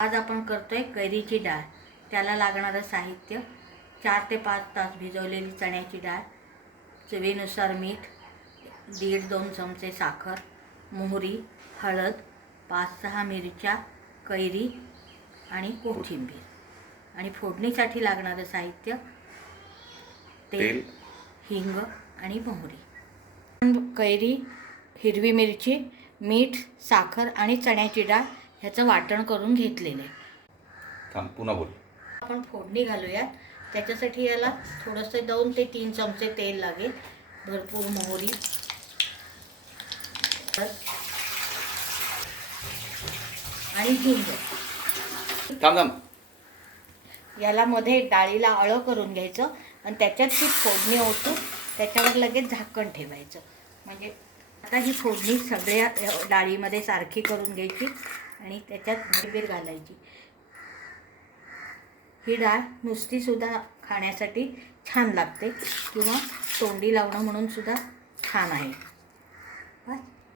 आज आपण करतोय कैरीची डाळ। त्याला लागणारं साहित्य 4 ते 5 तास भिजवलेली चण्याची डाळ, चवीनुसार मीठ, 1.5-2 चमचे साखर, मोहरी, हळद, 5-6 मिरच्या, कैरी आणि कोथिंबीर। आणि फोडणीसाठी लागणारं साहित्य तेल, हिंग आणि मोहरी। कैरी, हिरवी मिरची, मीठ, साखर आणि चण्याची डाळ ह्याचं वाटण करून घेतलेलं आहे। पुन्हा बोल। आपण फोडणी घालूया। त्याच्यासाठी याला थोडंसं 2 ते 3 चमचे तेल लागेल, भरपूर मोहरी आणि हिंग। याला मध्ये डाळीला अळं करून घ्यायचं आणि त्याच्यात ती फोडणी ओतून त्याच्यावर लगेच झाकण ठेवायचं। म्हणजे आता ही फोडणी सगळ्या डाळीमध्ये सारखी करून घ्यायची आणि त्याच्यात कोथिंबीर घालायची। ही डाळ नुसती सुद्धा खाण्यासाठी छान लागते किंवा तोंडी लावणं म्हणून सुद्धा छान आहे।